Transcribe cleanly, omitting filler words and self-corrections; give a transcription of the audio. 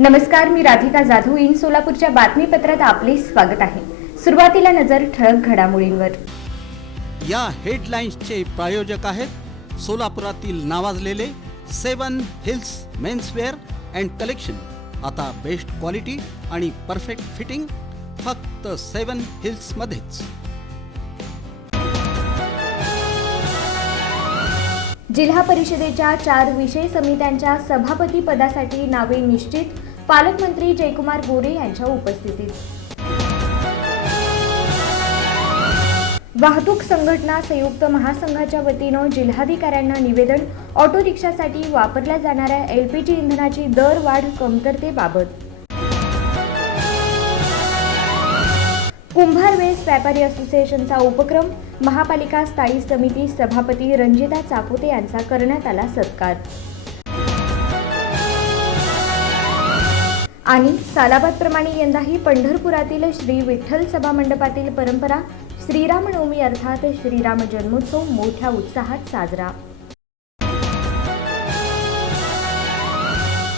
नमस्कार, मी राधिका जाधव. इन सोलापूरच्या बातमीपत्रात आपले स्वागत आहे. सुरुवातीला नजर ठळक घडामोडींवर. या हेडलाईन्सचे प्रायोजक आहेत सोलापुरातील नावाजलेले 7 हिल्स मेन्सवेअर अँड कलेक्शन. आता बेस्ट क्वालिटी आणि परफेक्ट फिटिंग फक्त 7 हिल्स मध्येच. जिल्हा परिषदेच्या 4 विषय समित्यांच्या सभापती पदासाठी नावे निश्चित. पालकमंत्री जयकुमार गोरे यांच्या उपस्थितीत. वाहतूक संघटना संयुक्त महासंघाच्या वतीनं जिल्हाधिकाऱ्यांना निवेदन. ऑटो रिक्षासाठी वापरल्या जाणाऱ्या LPG इंधनाची दरवाढ कमतरतेबाबत. कुंभार वेस व्यापारी असोसिएशनचा उपक्रम. महापालिका स्थायी समिती सभापती रंजिता चाकोते यांचा करण्यात आला सत्कार. आणि सालाबादप्रमाणे यंदाही पंढरपुरातील श्री विठ्ठल सभा मंडपातील परंपरा श्रीरामनवमी अर्थात श्रीराम जन्मोत्सव मोठ्या उत्साहात साजरा.